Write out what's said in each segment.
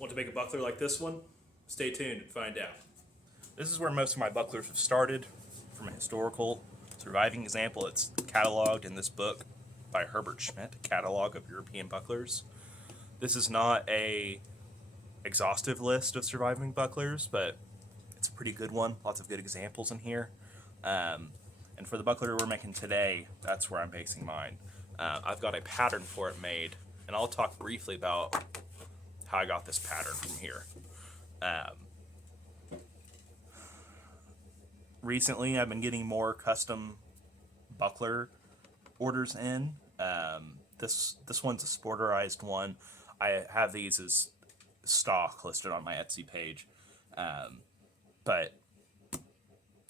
Want to make a buckler like this one? Stay tuned and find out. This is where most of my bucklers have started, from a historical surviving example. It's cataloged in this book by Herbert Schmidt, Catalog of European Bucklers. This is not a exhaustive list of surviving bucklers, but it's a pretty good one. Lots of good examples in here. And for the buckler we're making today, that's where I'm basing mine. I've got a pattern for it made, and I'll talk briefly about how I got this pattern from here. Recently, I've been getting more custom buckler orders in. This one's a sporterized one. I have these as stock listed on my Etsy page. But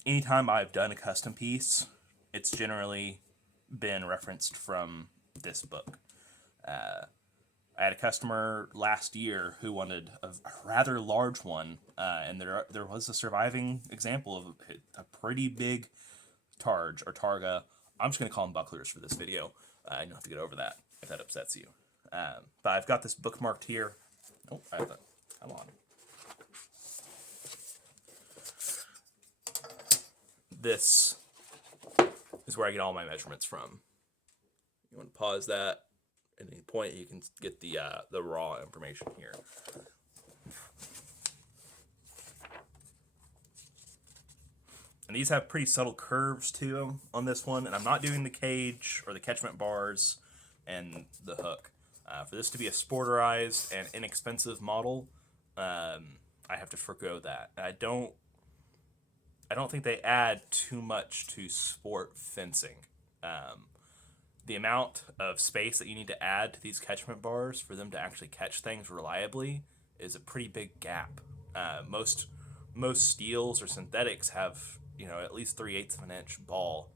anytime I've done a custom piece, it's generally been referenced from this book. I had a customer last year who wanted a rather large one, and there was a surviving example of a pretty big targe or targa. I'm just going to call them bucklers for this video. You don't have to get over that if that upsets you. But I've got this bookmarked here. Oh, I have it. Come on. This is where I get all my measurements from. You want to pause that at any point, you can get the raw information here. And these have pretty subtle curves to them on this one, and I'm not doing the cage or the catchment bars and the hook. For this to be a sporterized and inexpensive model, I have to forgo that. And I don't think they add too much to sport fencing. The amount of space that you need to add to these catchment bars for them to actually catch things reliably is a pretty big gap. Most steels or synthetics have, at least 3/8 of an inch ball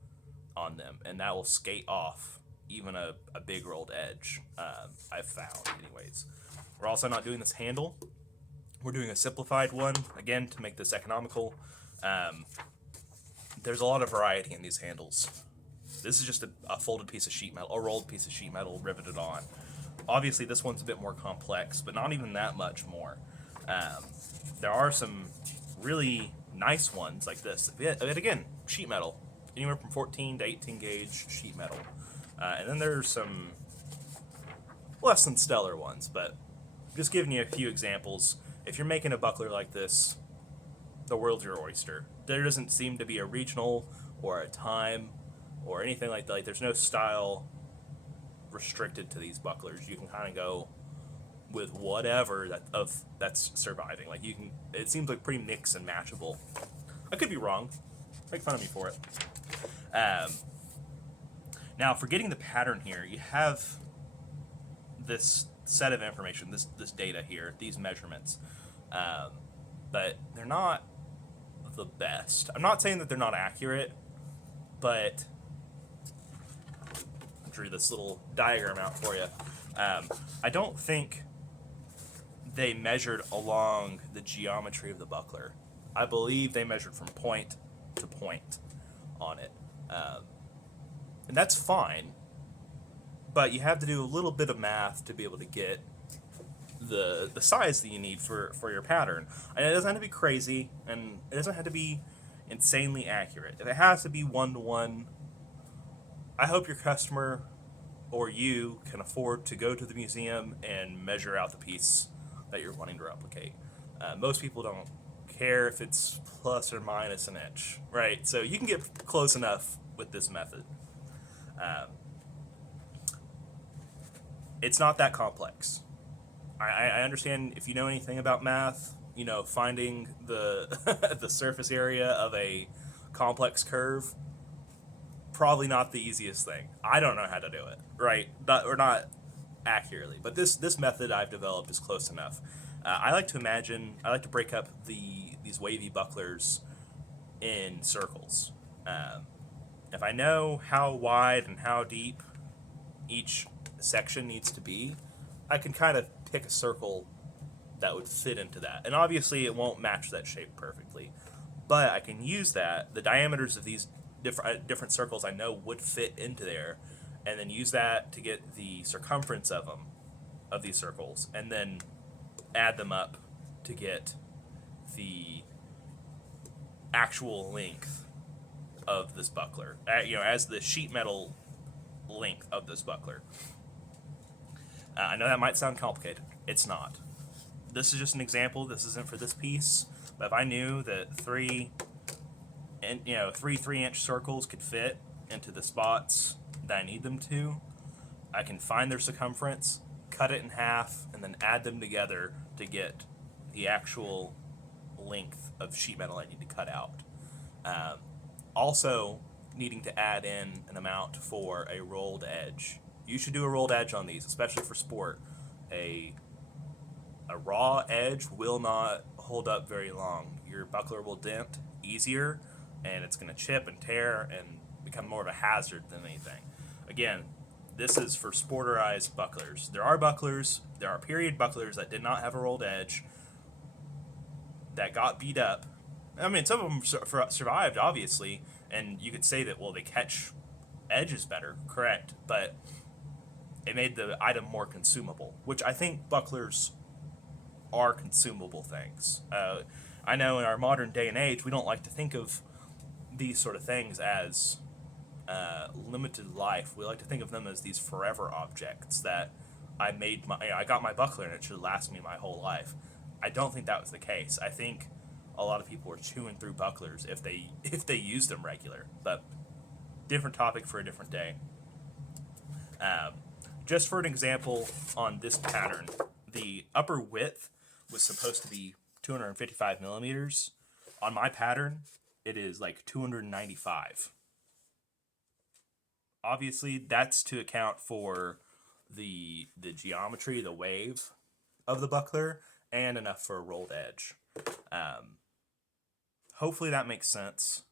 on them, and that will skate off even a big rolled edge. I've found, anyways. We're also not doing this handle. We're doing a simplified one, again, to make this economical. There's a lot of variety in these handles. This is just a folded piece of sheet metal, a rolled piece of sheet metal riveted on. Obviously, this one's a bit more complex, but not even that much more. There are some really nice ones like this. And again, sheet metal, anywhere from 14 to 18 gauge sheet metal. And then there's some less than stellar ones, but just giving you a few examples. If you're making a buckler like this, the world's your oyster. There doesn't seem to be a regional or a time or anything like that. Like, there's no style restricted to these bucklers. You can kind of go with whatever that's surviving. Like, it seems like pretty mix and matchable. I could be wrong. Make fun of me for it. Now, for getting the pattern here, you have this set of information, this data here, these measurements, but they're not the best. I'm not saying that they're not accurate, but I drew this little diagram out for you. I don't think they measured along the geometry of the buckler. I believe they measured from point to point on it. And that's fine, but you have to do a little bit of math to be able to get the size that you need for your pattern. And it doesn't have to be crazy, and it doesn't have to be insanely accurate. If it has to be 1-to-1, I hope your customer or you can afford to go to the museum and measure out the piece that you're wanting to replicate. Most people don't care if it's plus or minus an inch, right? So you can get close enough with this method. It's not that complex. I understand if you know anything about math, finding the the surface area of a complex curve, probably not the easiest thing. I don't know how to do it, right? Or not accurately, but this method I've developed is close enough. I like to break up these wavy bucklers in circles. If I know how wide and how deep each section needs to be, I can kind of pick a circle that would fit into that. And obviously it won't match that shape perfectly, but I can use that, the diameters of these different circles I know would fit into there, and then use that to get the circumference of these circles, and then add them up to get the actual length of this buckler, as the sheet metal length of this buckler. I know that might sound complicated. It's not. This is just an example. This isn't for this piece. But if I knew that three 3-inch circles could fit into the spots that I need them to, I can find their circumference, cut it in half, and then add them together to get the actual length of sheet metal I need to cut out. Also, needing to add in an amount for a rolled edge. You should do a rolled edge on these, especially for sport. A raw edge will not hold up very long. Your buckler will dent easier, and it's going to chip and tear and become more of a hazard than anything. Again, this is for sporterized bucklers. There are period bucklers that did not have a rolled edge that got beat up. I mean, some of them survived, obviously, and you could say that, well, they catch edges better, correct, but it made the item more consumable, which I think bucklers are consumable things. I know in our modern day and age, we don't like to think of these sort of things as limited life. We like to think of them as these forever objects that I got my buckler and it should last me my whole life. I don't think that was the case. I think a lot of people were chewing through bucklers if they used them regular. But different topic for a different day. Just for an example on this pattern, the upper width was supposed to be 255 millimeters. On my pattern, it is like 295. Obviously, that's to account for the geometry, the wave of the buckler, and enough for a rolled edge. Hopefully that makes sense.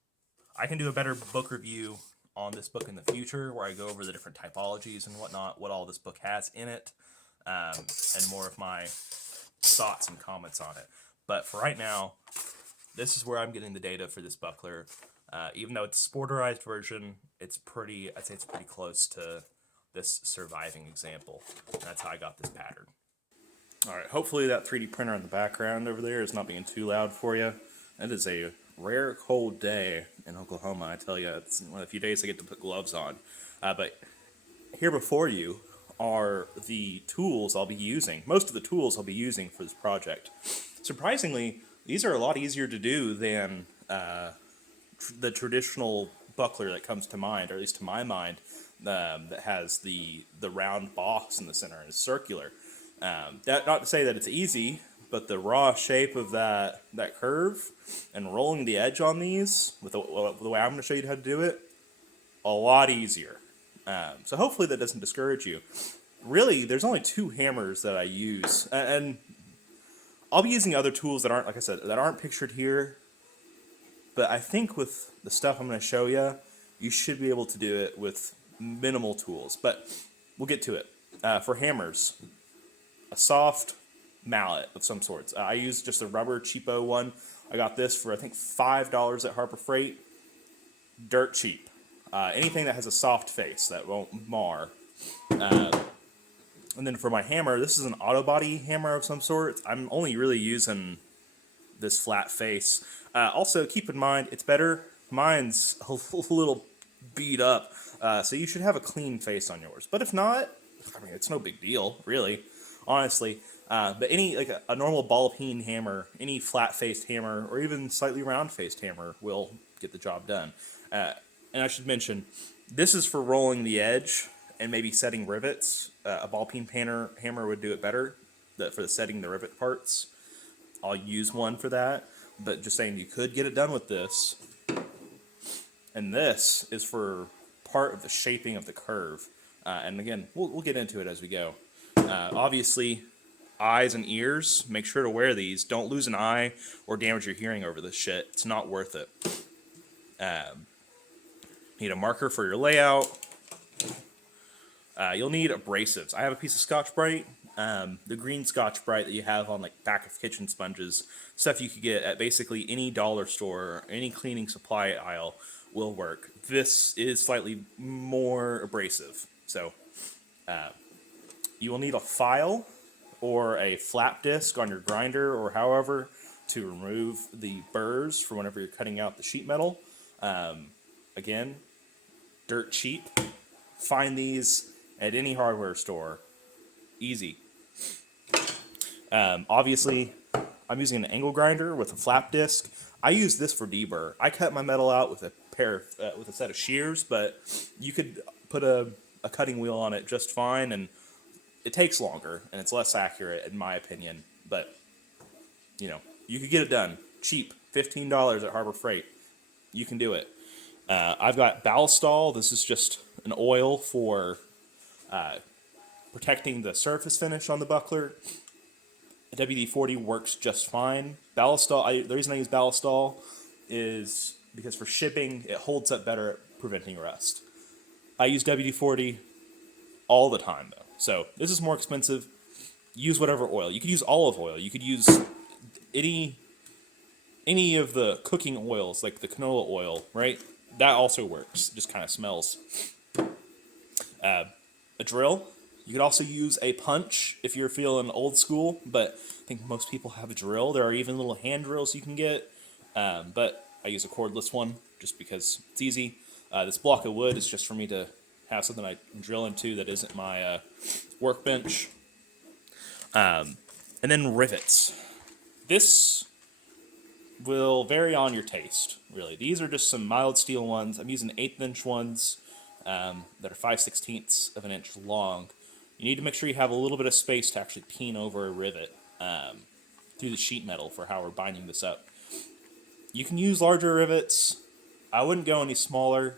I can do a better book review on this book in the future, where I go over the different typologies and whatnot, what all this book has in it, and more of my thoughts and comments on it. But for right now, this is where I'm getting the data for this buckler. Even though it's a sporterized version, I'd say it's pretty close to this surviving example. And that's how I got this pattern. All right, hopefully that 3D printer in the background over there is not being too loud for you. It is a rare cold day in Oklahoma, I tell you. It's one of the few days I get to put gloves on. But here before you are the tools I'll be using. Most of the tools I'll be using for this project. Surprisingly, these are a lot easier to do than the traditional buckler that comes to mind, or at least to my mind, that has the round boss in the center and is circular. That not to say that it's easy, but the raw shape of that curve and rolling the edge on these with the way I'm going to show you how to do it, a lot easier. So hopefully that doesn't discourage you. Really, there's only 2 hammers that I use, and I'll be using other tools that aren't, like I said, that aren't pictured here. But I think with the stuff I'm going to show you, you should be able to do it with minimal tools. But we'll get to it. For hammers, a soft mallet of some sorts. I use just a rubber cheapo one. I got this for I think $5 at Harbor Freight. Dirt cheap. Anything that has a soft face that won't mar. And then for my hammer, this is an auto body hammer of some sort. I'm only really using this flat face. Also, keep in mind, it's better. Mine's a little beat up, so you should have a clean face on yours. But if not, I mean, it's no big deal, really, honestly. But any, like a normal ball-peen hammer, any flat-faced hammer, or even slightly round-faced hammer will get the job done. And I should mention, this is for rolling the edge and maybe setting rivets. A ball-peen hammer would do it better for the setting the rivet parts. I'll use one for that, but just saying you could get it done with this. And this is for part of the shaping of the curve. And again, we'll get into it as we go. Obviously, eyes and ears, make sure to wear these. Don't lose an eye or damage your hearing over this shit. It's not worth it. Need a marker for your layout. You'll need abrasives. I have a piece of Scotch-Brite. The green Scotch-Brite that you have on like back of kitchen sponges, stuff you could get at basically any dollar store or any cleaning supply aisle will work. This is slightly more abrasive. So you will need a file or a flap disc on your grinder or however to remove the burrs for whenever you're cutting out the sheet metal. Again, dirt cheap. Find these at any hardware store. Easy. Obviously, I'm using an angle grinder with a flap disc. I use this for deburr. I cut my metal out with with a set of shears, but you could put a cutting wheel on it just fine, and it takes longer and it's less accurate in my opinion. But you know, you could get it done cheap, $15 at Harbor Freight. You can do it. I've got Ballistol. This is just an oil for protecting the surface finish on the buckler. WD-40 works just fine. Ballistol, the reason I use Ballistol is because for shipping, it holds up better at preventing rust. I use WD-40 all the time, though. So this is more expensive. Use whatever oil. You could use olive oil. You could use any of the cooking oils, like the canola oil, right? That also works. It just kind of smells. A drill. You could also use a punch if you're feeling old school, but I think most people have a drill. There are even little hand drills you can get, but I use a cordless one just because it's easy. This block of wood is just for me to have something I can drill into that isn't my workbench. And then rivets. This will vary on your taste, really. These are just some mild steel ones. I'm using 1/8 inch ones that are 5/16 of an inch long. You need to make sure you have a little bit of space to actually peen over a rivet through the sheet metal for how we're binding this up. You can use larger rivets. I wouldn't go any smaller.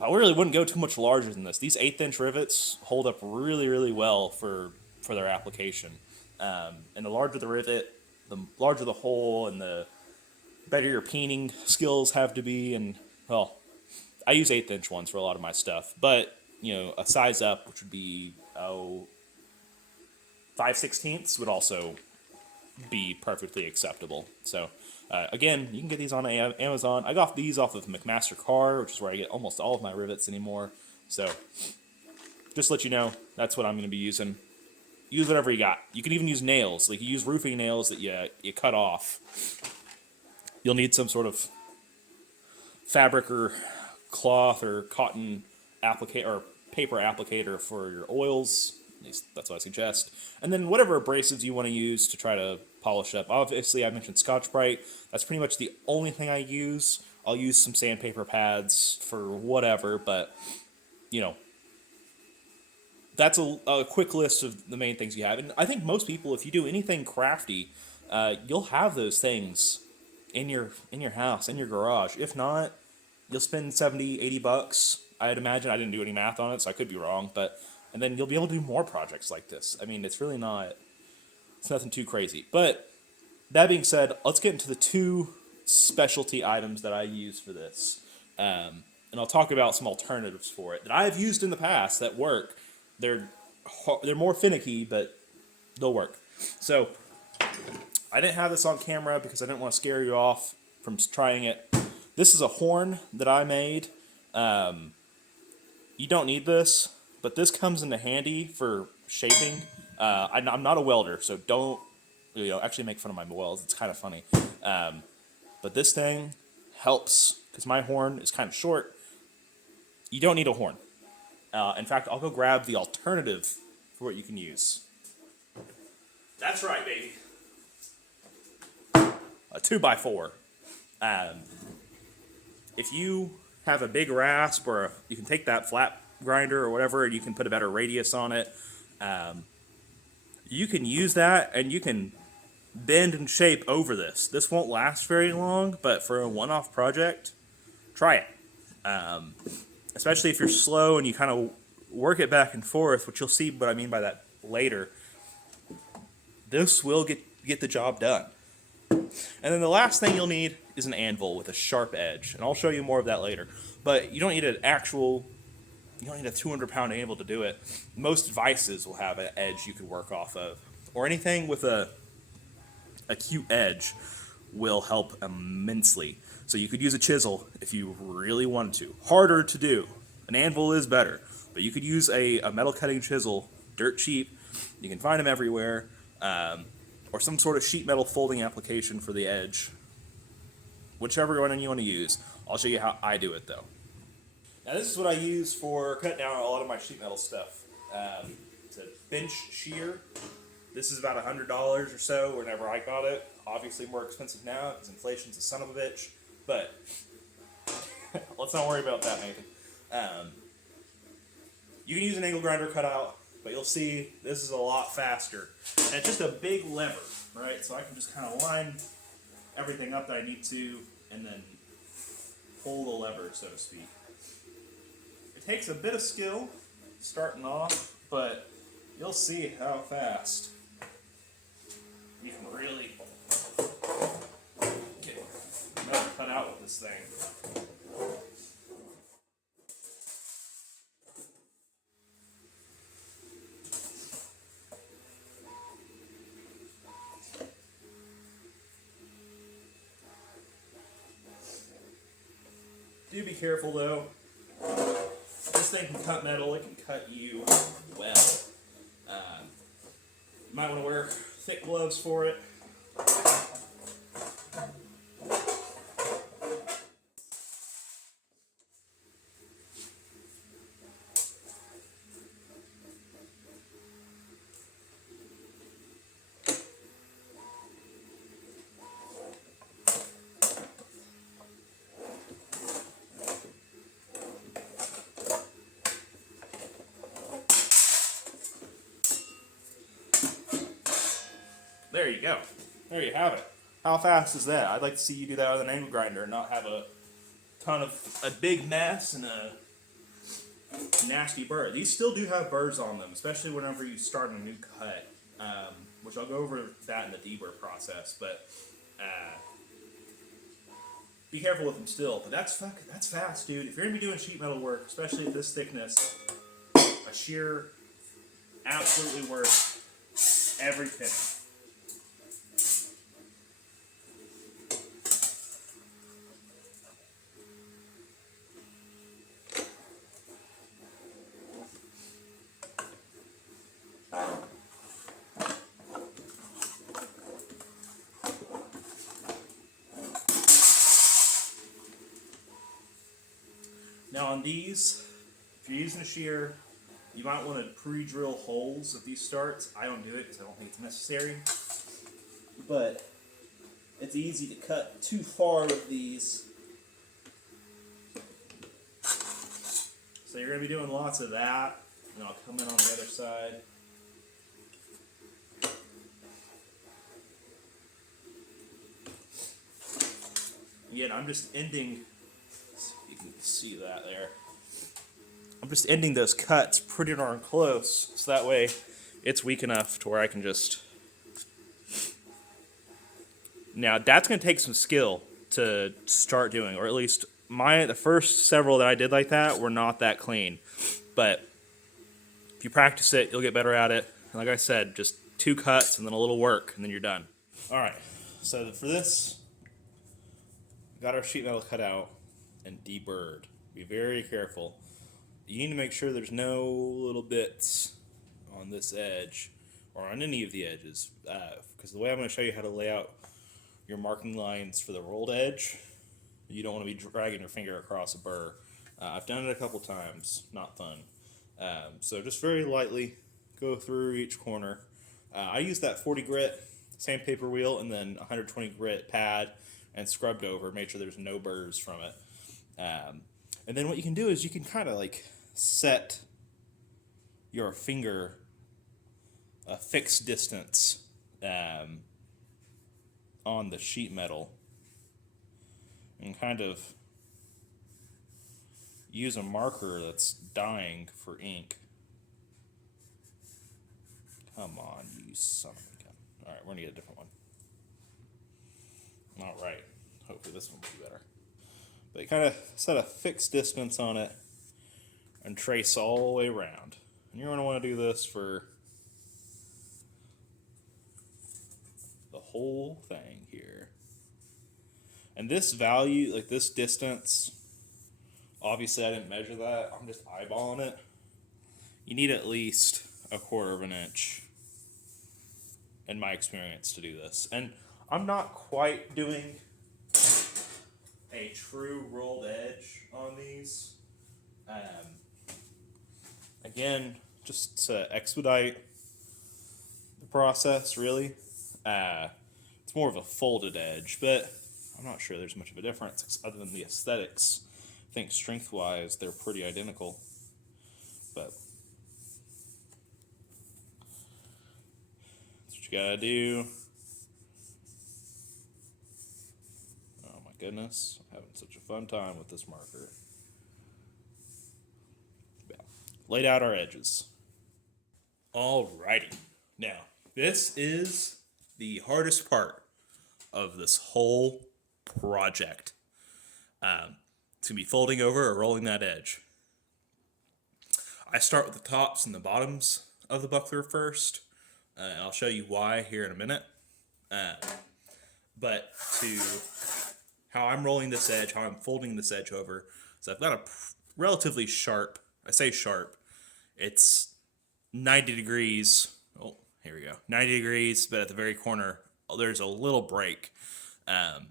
I really wouldn't go too much larger than this. These 1/8 inch rivets hold up really, really well for their application. And the larger the rivet, the larger the hole, and the better your peening skills have to be. And, well, I use 1/8 inch ones for a lot of my stuff. But, you know, a size up, which would be, 5/16 would also be perfectly acceptable. So, again, you can get these on Amazon. I got these off of McMaster Car, which is where I get almost all of my rivets anymore. So, just to let you know, that's what I'm going to be using. Use whatever you got. You can even use nails. Like, you use roofing nails that you cut off. You'll need some sort of fabric or cloth or cotton applicator or paper applicator for your oils. At least that's what I suggest. And then whatever abrasives you want to use to try to polish up. Obviously, I mentioned Scotch-Brite. That's pretty much the only thing I use. I'll use some sandpaper pads for whatever, but, you know, that's a quick list of the main things you have. And I think most people, if you do anything crafty, you'll have those things in your house, in your garage. If not, you'll spend $70, $80. I'd imagine. I didn't do any math on it, so I could be wrong. And then you'll be able to do more projects like this. I mean, it's nothing too crazy. But that being said, let's get into the two specialty items that I use for this. And I'll talk about some alternatives for it that I've used in the past that work. They're more finicky, but they'll work. So I didn't have this on camera because I didn't want to scare you off from trying it. This is a horn that I made. You don't need this, but this comes into handy for shaping. I'm not a welder, so don't actually make fun of my welds. It's kind of funny. But this thing helps because my horn is kind of short. You don't need a horn. In fact, I'll go grab the alternative for what you can use. That's right, baby. A 2x4. If you have a big rasp, or you can take that flat grinder or whatever, and you can put a better radius on it. You can use that, and you can bend and shape over this. This won't last very long, but for a one-off project, try it. Especially if you're slow and you kind of work it back and forth, which you'll see what I mean by that later. This will get the job done. And then the last thing you'll need is an anvil with a sharp edge, and I'll show you more of that later. But you don't need a 200-pound anvil to do it. Most vices will have an edge you could work off of, or anything with a acute edge will help immensely. So you could use a chisel if you really wanted to. Harder to do. An anvil is better, but you could use a metal cutting chisel, dirt cheap, You can find them everywhere, or some sort of sheet metal folding application for the edge. Whichever one you want to use. I'll show you how I do it though. Now this is what I use for cutting down a lot of my sheet metal stuff. It's a bench shear. This is about $100 or so whenever I got it. Obviously more expensive now because inflation's a son of a bitch. But let's not worry about that, Nathan. You can use an angle grinder cutout, but you'll see this is a lot faster. And it's just a big lever, right? So I can just kind of line everything up that I need to and then pull the lever, so to speak. It takes a bit of skill starting off, but you'll see how fast you can really get metal cut out with this thing. Do be careful though. This thing can cut metal, it can cut you well. You might want to wear thick gloves for it. There you go. There you have it. How fast is that? I'd like to see you do that with an angle grinder and not have a ton of a big mess and a nasty burr. These still do have burrs on them, especially whenever you start a new cut, which I'll go over that in the deburr process. But be careful with them still. But that's fast, dude. If you're gonna be doing sheet metal work, especially at this thickness, a shear absolutely worth every penny. Now on these, if you're using a shear, you might want to pre-drill holes at these starts. I don't do it because I don't think it's necessary. But it's easy to cut too far with these. So you're going to be doing lots of that. And I'll come in on the other side. Again, I'm just ending, you can see that there. I'm just ending those cuts pretty darn close, so that way it's weak enough to where I can just... Now, that's going to take some skill to start doing, or at least the first several that I did like that were not that clean. But if you practice it, you'll get better at it. And like I said, just 2 cuts and then a little work, and then you're done. All right, so for this, we got our sheet metal cut out and deburred. Be very careful. You need to make sure there's no little bits on this edge or on any of the edges, because the way I'm going to show you how to lay out your marking lines for the rolled edge, you don't want to be dragging your finger across a burr. I've done it a couple times, not fun. So just very lightly go through each corner. I use that 40 grit sandpaper wheel and then 120 grit pad and scrubbed over, made sure there's no burrs from it. And then what you can do is you can kind of like set your finger a fixed distance on the sheet metal and kind of use a marker that's dying for ink. Come on, you son of a gun. Alright, we're gonna get a different one. Alright, hopefully this one will be better. But you kind of set a fixed distance on it and trace all the way around. And you're going to want to do this for the whole thing here. And this value, like this distance, obviously I didn't measure that. I'm just eyeballing it. You need at least 1/4 of an inch in my experience to do this. And I'm not quite doing a true rolled edge on these. Again, just to expedite the process, really. It's more of a folded edge, but I'm not sure there's much of a difference other than the aesthetics. I think strength-wise, they're pretty identical. But that's what you gotta do. Oh my goodness, I'm having such a fun time with this marker. Yeah. Laid out our edges. Alrighty. Now, this is the hardest part of this whole project. It's going to be folding over or rolling that edge. I start with the tops and the bottoms of the buckler first. I'll show you why here in a minute. But to how I'm rolling this edge, how I'm folding this edge over, so I've got a relatively sharp, I say sharp, it's 90 degrees. Oh, here we go. 90 degrees, but at the very corner, there's a little break. And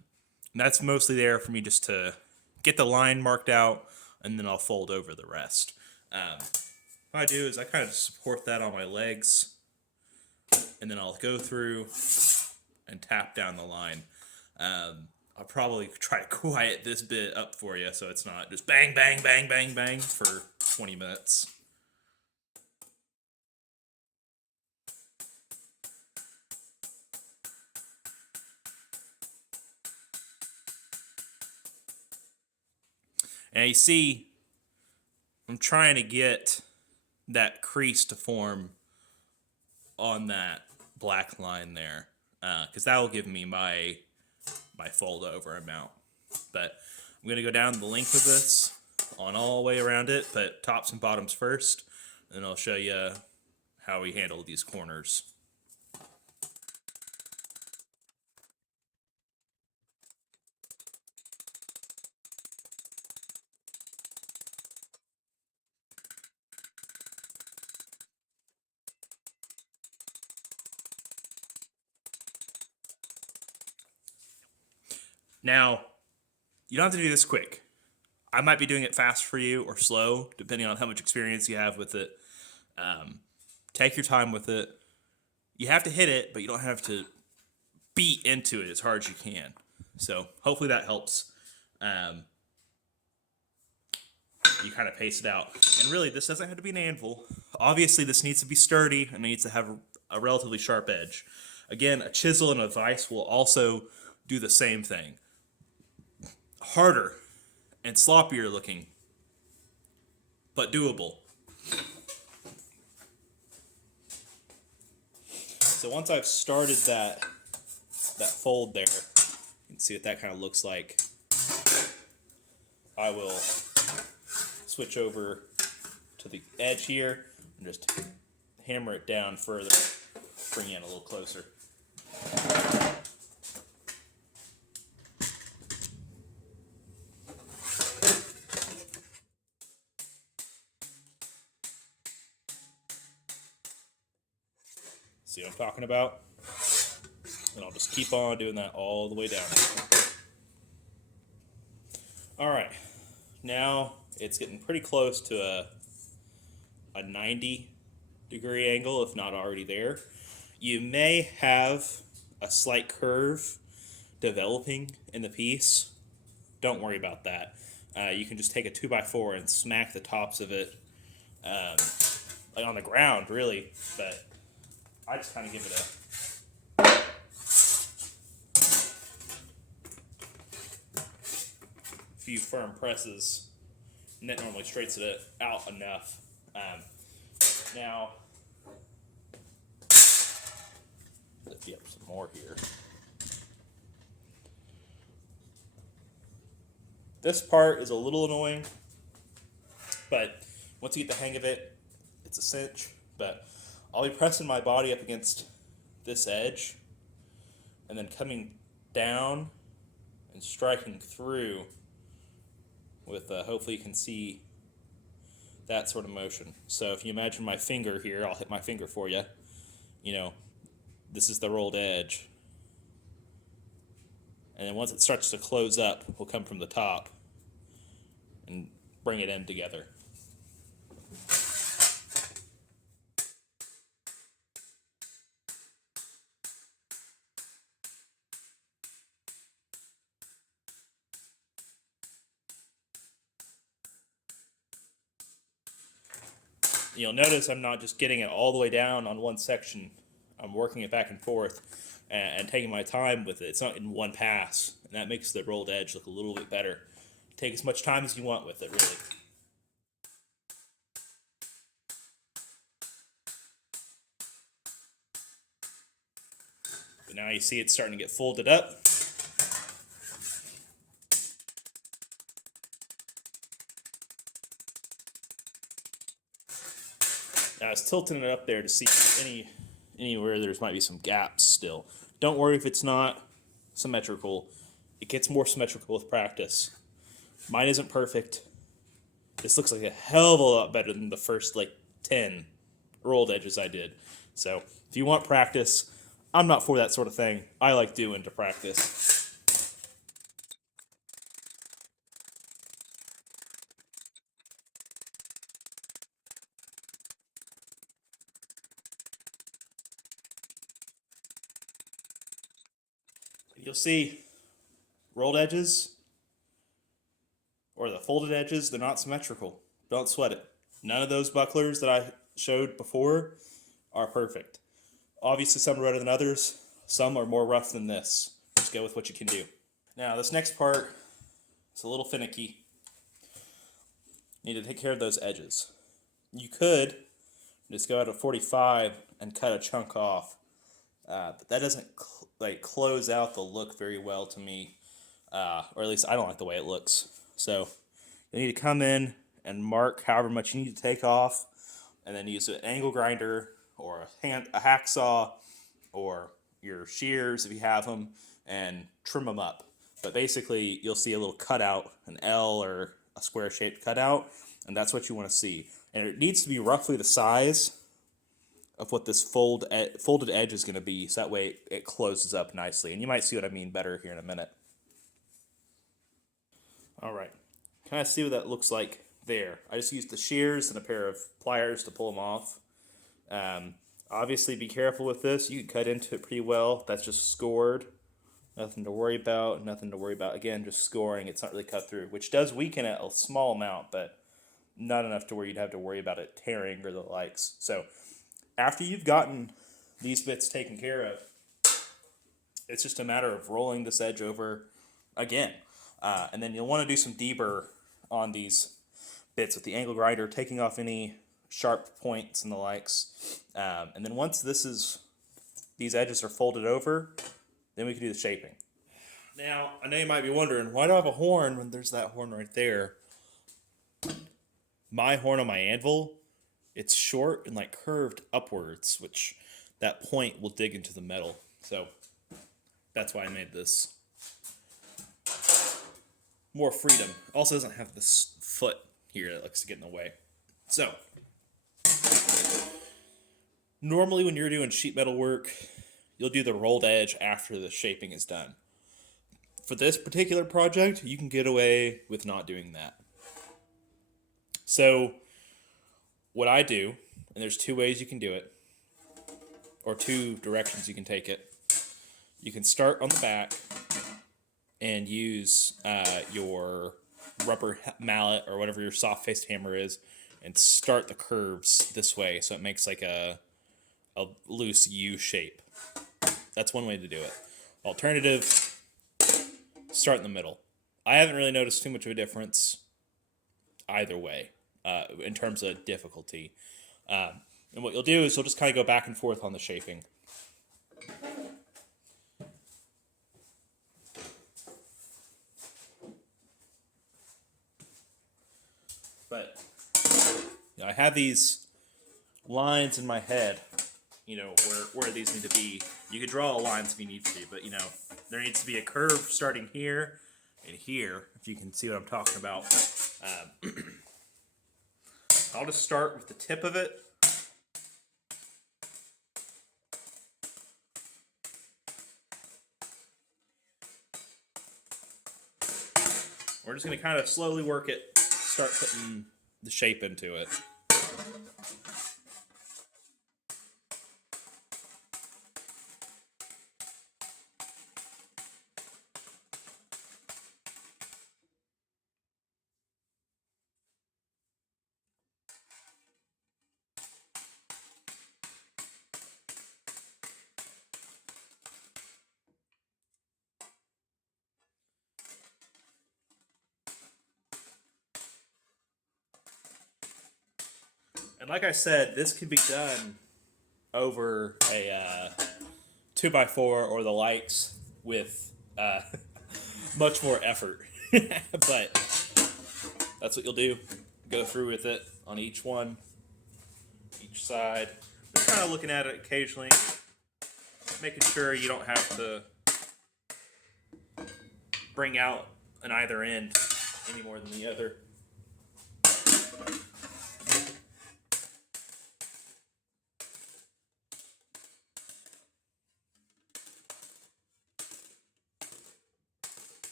that's mostly there for me just to get the line marked out, and then I'll fold over the rest. What I do is I kind of support that on my legs, and then I'll go through and tap down the line. I'll probably try to quiet this bit up for you so it's not just bang, bang, bang, bang, bang for 20 minutes. And you see, I'm trying to get that crease to form on that black line there, because that will give me my fold over amount. But I'm going to go down the length of this on all the way around it, but tops and bottoms first, and I'll show you how we handle these corners. Now, you don't have to do this quick. I might be doing it fast for you or slow, depending on how much experience you have with it. Take your time with it. You have to hit it, but you don't have to beat into it as hard as you can. So hopefully that helps. You kind of pace it out. And really, this doesn't have to be an anvil. Obviously, this needs to be sturdy and needs to have a relatively sharp edge. Again, a chisel and a vise will also do the same thing. Harder and sloppier looking, but doable. So once I've started that fold there, you can see what that kind of looks like. I will switch over to the edge here and just hammer it down further, bring it in a little closer. See what I'm talking about? And I'll just keep on doing that all the way down. Alright, now it's getting pretty close to a 90-degree angle, if not already there. You may have a slight curve developing in the piece. Don't worry about that. You can just take a 2x4 and smack the tops of it like on the ground, really, but I just kind of give it a few firm presses, and that normally straightens it out enough. Now, lift you up some more here. This part is a little annoying, but once you get the hang of it, it's a cinch. But I'll be pressing my body up against this edge and then coming down and striking through with, hopefully you can see that sort of motion. So if you imagine my finger here, I'll hit my finger for you. You know, this is the rolled edge. And then once it starts to close up, we'll come from the top and bring it in together. You'll notice I'm not just getting it all the way down on one section. I'm working it back and forth and taking my time with it. It's not in one pass, and that makes the rolled edge look a little bit better. Take as much time as you want with it, really. But now you see it's starting to get folded up. Now I was tilting it up there to see anywhere there might be some gaps still. Don't worry if it's not symmetrical. It gets more symmetrical with practice. Mine isn't perfect. This looks like a hell of a lot better than the first 10 rolled edges I did. So if you want practice, I'm not for that sort of thing. I like doing to practice. You'll see rolled edges or the folded edges, they're not symmetrical. Don't sweat it. None of those bucklers that I showed before are perfect. Obviously, some are better than others. Some are more rough than this. Just go with what you can do. Now, this next part is a little finicky. You need to take care of those edges. You could just go out at 45 and cut a chunk off. But that doesn't close out the look very well to me, or at least I don't like the way it looks. So you need to come in and mark however much you need to take off, and then use an angle grinder or a hacksaw or your shears if you have them, and trim them up. But basically, you'll see a little cutout, an L or a square-shaped cutout, and that's what you want to see. And it needs to be roughly the size of what this folded edge is going to be, so that way it closes up nicely. And you might see what I mean better here in a minute. All right, kind of see what that looks like there. I just used the shears and a pair of pliers to pull them off. Obviously, be careful with this. You can cut into it pretty well. That's just scored. Nothing to worry about. Nothing to worry about. Again, just scoring. It's not really cut through, which does weaken it a small amount, but not enough to where you'd have to worry about it tearing or the likes. So after you've gotten these bits taken care of, it's just a matter of rolling this edge over again. And then you'll want to do some deburr on these bits with the angle grinder, taking off any sharp points and the likes. And then once these edges are folded over, then we can do the shaping. Now, I know you might be wondering, why do I have a horn when there's that horn right there? My horn on my anvil, it's short and curved upwards, which that point will dig into the metal. So that's why I made this. More freedom. Also doesn't have this foot here that likes to get in the way. So normally when you're doing sheet metal work, you'll do the rolled edge after the shaping is done. For this particular project, you can get away with not doing that. So what I do, and there's two ways you can do it, or two directions you can take it. You can start on the back and use your rubber mallet or whatever your soft-faced hammer is, and start the curves this way, so it makes a loose U shape. That's one way to do it. Alternative, start in the middle. I haven't really noticed too much of a difference either way in terms of difficulty. And what you'll do is you'll just kind of go back and forth on the shaping. But I have these lines in my head, where these need to be. You could draw lines if you need to, but there needs to be a curve starting here and here, if you can see what I'm talking about. I'll just start with the tip of it. We're just going to kind of slowly work it, start putting the shape into it. And like I said, this could be done over a 2x4 or the likes with much more effort. But that's what you'll do. Go through with it on each one, each side. Just kind of looking at it occasionally, making sure you don't have to bring out an either end any more than the other.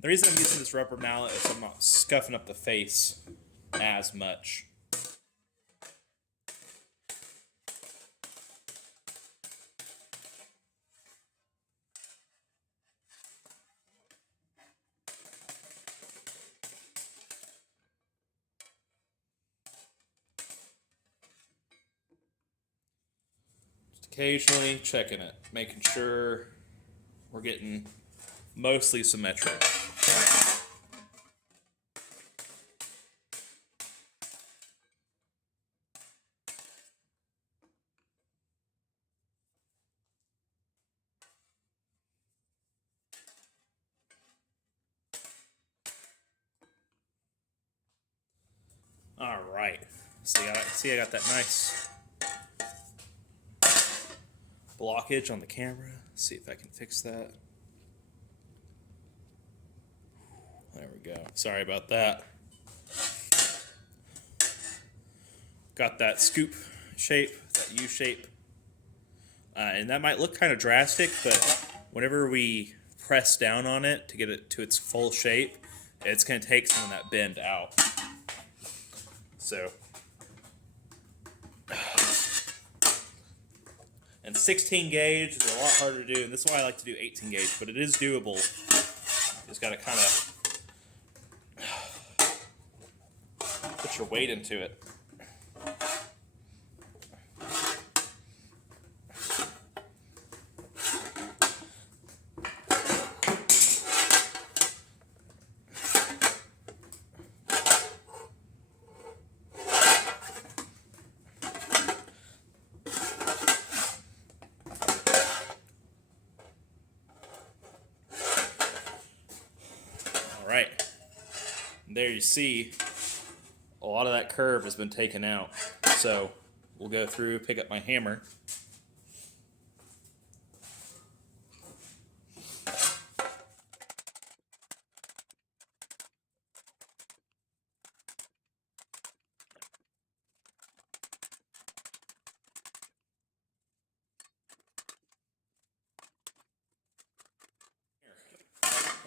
The reason I'm using this rubber mallet is I'm not scuffing up the face as much. Just occasionally checking it, making sure we're getting mostly symmetric. All right, see I got that nice blockage on the camera. Let's see if I can fix that. There we go. Sorry about that. Got that scoop shape, that U shape. And that might look kind of drastic, but whenever we press down on it to get it to its full shape, it's going to take some of that bend out. So, and 16 gauge is a lot harder to do, and this is why I like to do 18 gauge, but it is doable. Just got to kind of put your weight into it. Right, there you see a lot of that curve has been taken out. So we'll go through, pick up my hammer.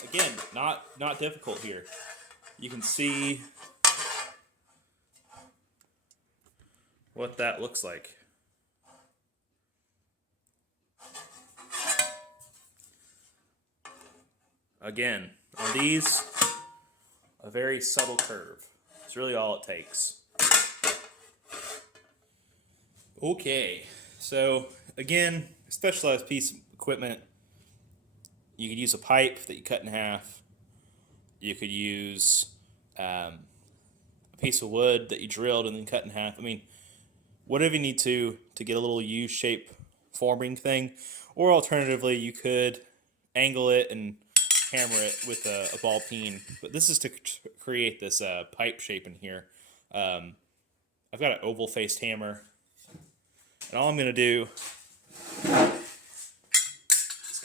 Again, not difficult here. You can see what that looks like. Again, on these, a very subtle curve. It's really all it takes. Okay, so again, a specialized piece of equipment. You could use a pipe that you cut in half. You could use a piece of wood that you drilled and then cut in half. I mean, whatever you need to get a little U-shape forming thing. Or alternatively, you could angle it and hammer it with a ball peen. But this is to create this pipe shape in here. I've got an oval-faced hammer. And all I'm going to do is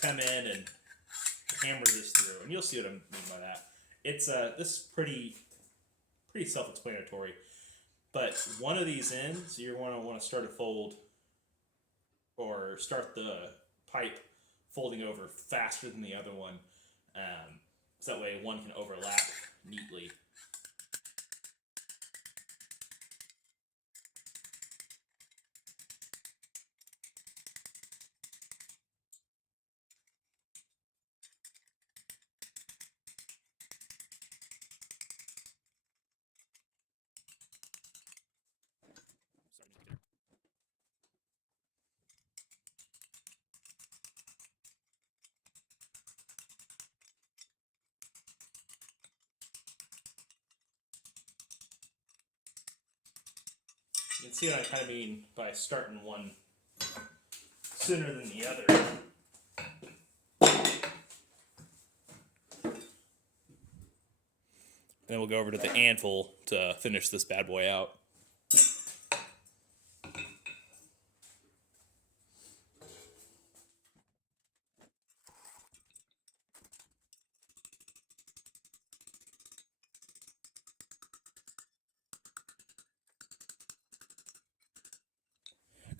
come in and hammer this through. And you'll see what I mean by that. It's this is pretty self-explanatory. But one of these ends, you're going to want to start a fold or start the pipe folding over faster than the other one, so that way one can overlap neatly. You can see what I kind of mean by starting one sooner than the other. Then we'll go over to the anvil to finish this bad boy out.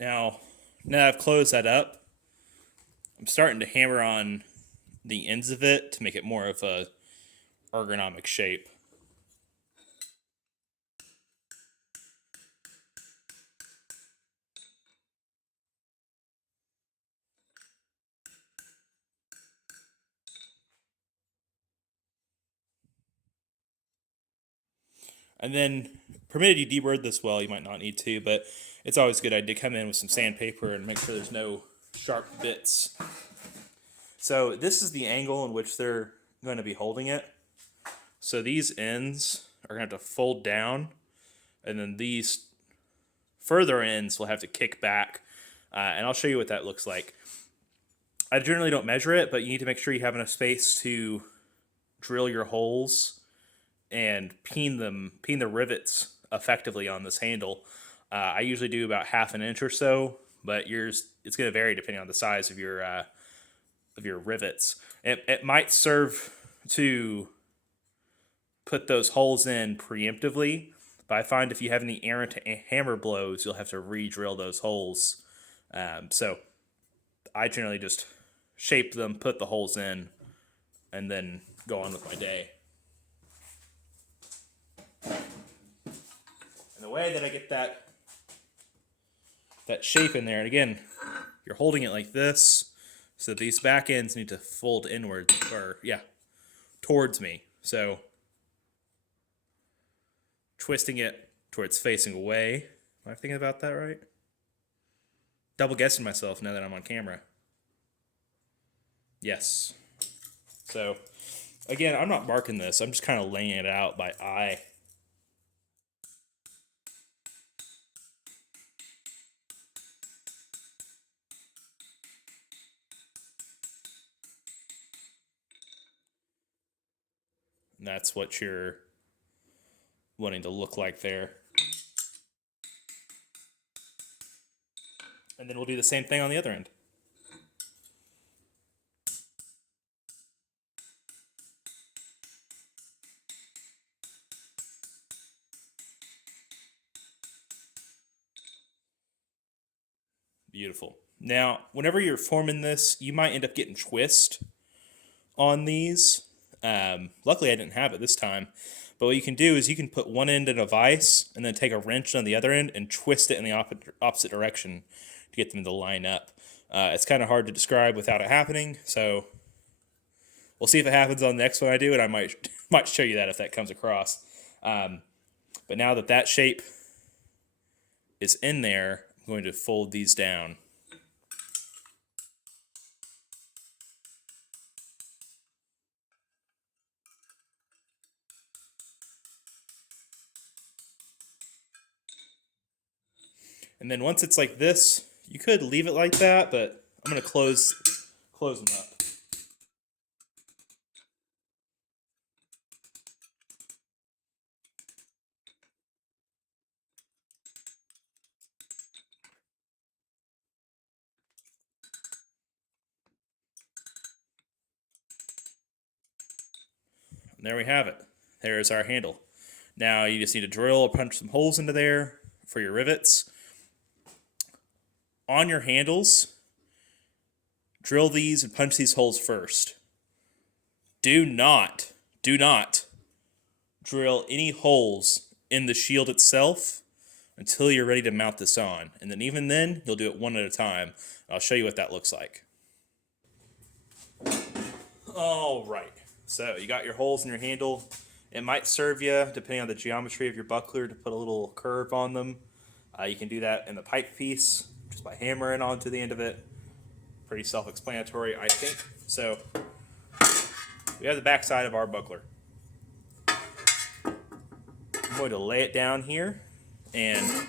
Now that I've closed that up, I'm starting to hammer on the ends of it to make it more of a ergonomic shape. And then, permitted you deburr this well, you might not need to, but it's always a good idea to come in with some sandpaper and make sure there's no sharp bits. So this is the angle in which they're going to be holding it. So these ends are going to have to fold down, and then these further ends will have to kick back. And I'll show you what that looks like. I generally don't measure it, but you need to make sure you have enough space to drill your holes and peen the rivets effectively on this handle. I usually do about 1/2 inch or so, but it's going to vary depending on the size of your rivets. It might serve to put those holes in preemptively, but I find if you have any errant hammer blows, you'll have to re-drill those holes. So I generally just shape them, put the holes in, and then go on with my day. And the way that I get that shape in there, and again, you're holding it like this, so these back ends need to fold inward, or yeah, towards me. So twisting it towards facing away. Am I thinking about that right? Double guessing myself now that I'm on camera. Yes. So again, I'm not marking this. I'm just kind of laying it out by eye. And that's what you're wanting to look like there. And then we'll do the same thing on the other end. Beautiful. Now, whenever you're forming this, you might end up getting twist on these. Luckily, I didn't have it this time. But what you can do is you can put one end in a vise and then take a wrench on the other end and twist it in the opposite direction to get them to line up. It's kind of hard to describe without it happening, so we'll see if it happens on the next one I do, and I might show you that if that comes across. But now that that shape is in there, I'm going to fold these down. And then once it's like this, you could leave it like that, but I'm going to close them up. And there we have it. There's our handle. Now you just need to drill or punch some holes into there for your rivets. On your handles, drill these and punch these holes first. Do not drill any holes in the shield itself until you're ready to mount this on. And then even then, you'll do it one at a time. I'll show you what that looks like. All right. So you got your holes in your handle. It might serve you, depending on the geometry of your buckler, to put a little curve on them. You can do that in the pipe piece, just by hammering onto the end of it. Pretty self-explanatory, I think. So we have the back side of our buckler. I'm going to lay it down here and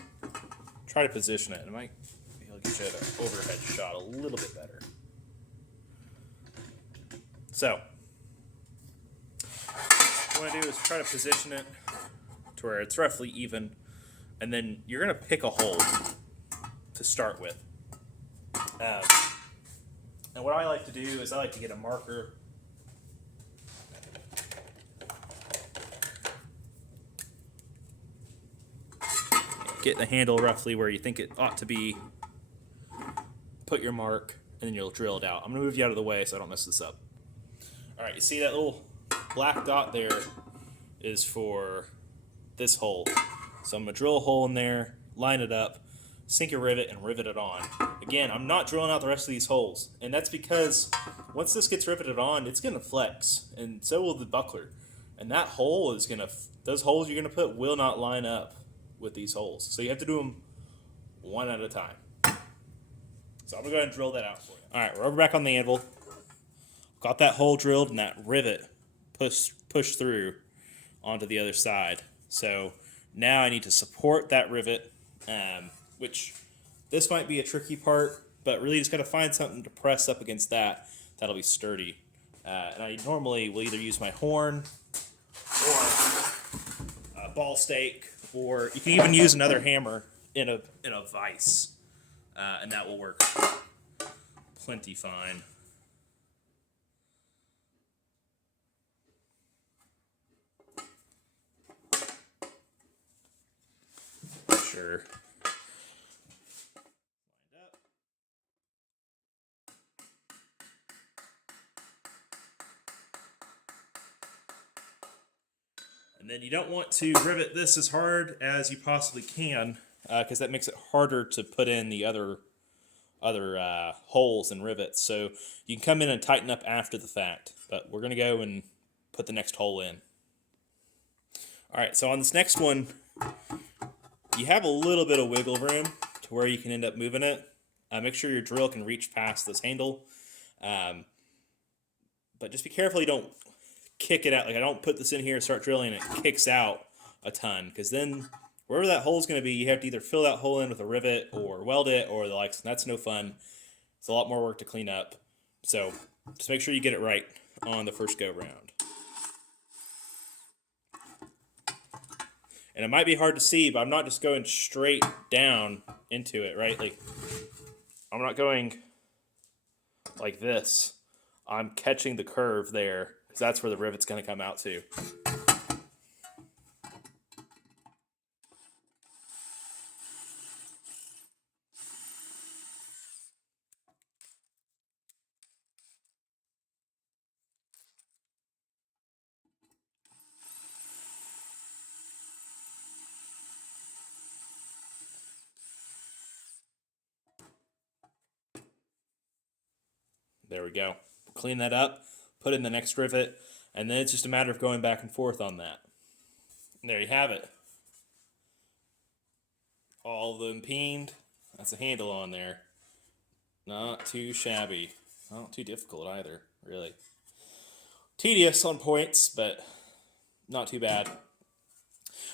try to position it. I might be able to show the overhead shot a little bit better. So what you want to do is try to position it to where it's roughly even, and then you're going to pick a hole to start with. And what I like to do is I like to get a marker. Get the handle roughly where you think it ought to be. Put your mark, and then you'll drill it out. I'm going to move you out of the way so I don't mess this up. All right, you see that little black dot there is for this hole. So I'm going to drill a hole in there, line it up, sink a rivet, and rivet it on. Again, I'm not drilling out the rest of these holes, and that's because once this gets riveted on, it's going to flex, and so will the buckler. And that hole is going to, those holes you're going to put will not line up with these holes. So you have to do them one at a time. So I'm going to go ahead and drill that out for you. All right, rubber back on the anvil. Got that hole drilled and that rivet pushed through onto the other side. So now I need to support that rivet, which this might be a tricky part, but really just got to find something to press up against that that'll be sturdy. And I normally will either use my horn or a ball stake, or you can even use another hammer in a vise, and that will work plenty fine. Sure. And then you don't want to rivet this as hard as you possibly can, because that makes it harder to put in the other holes and rivets. So you can come in and tighten up after the fact, but we're going to go and put the next hole in. All right, so on this next one, you have a little bit of wiggle room to where you can end up moving it. Make sure your drill can reach past this handle. But just be careful you don't kick it out. Like, I don't put this in here and start drilling and it kicks out a ton, because then wherever that hole's going to be, you have to either fill that hole in with a rivet or weld it or the likes, and that's no fun. It's a lot more work to clean up. So just make sure you get it right on the first go round. And it might be hard to see, but I'm not just going straight down into it, right? Like, I'm not going like this. I'm catching the curve there, because that's where the rivet's going to come out to. There we go. Clean that up, put in the next rivet, and then it's just a matter of going back and forth on that. And there you have it. All of them peened. That's a handle on there. Not too shabby. Not too difficult either, really. Tedious on points, but not too bad.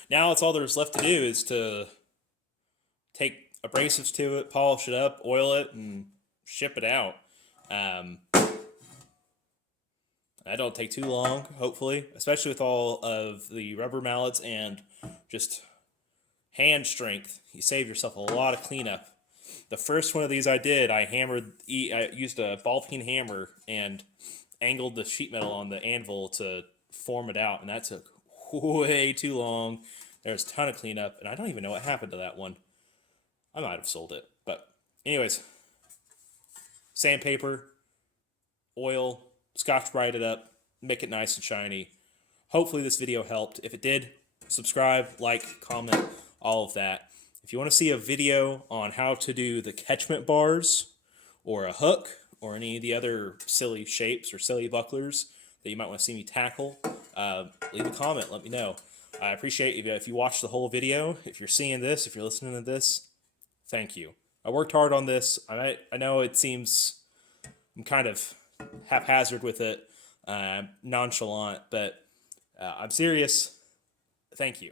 Now it's all there's left to do is to take abrasives to it, polish it up, oil it, and ship it out. That don't take too long, hopefully, especially with all of the rubber mallets and just hand strength. You save yourself a lot of cleanup. The first one of these I did, I used a ball peen hammer and angled the sheet metal on the anvil to form it out, and that took way too long. There's a ton of cleanup, and I don't even know what happened to that one. I might have sold it. But anyways, sandpaper, oil, Scotch-Brite it up, make it nice and shiny. Hopefully this video helped. If it did, subscribe, like, comment, all of that. If you want to see a video on how to do the catchment bars or a hook or any of the other silly shapes or silly bucklers that you might want to see me tackle, leave a comment. Let me know. I appreciate if you watch the whole video. If you're seeing this, if you're listening to this, thank you. I worked hard on this. I know it seems I'm kind of haphazard with it, nonchalant, but I'm serious. Thank you.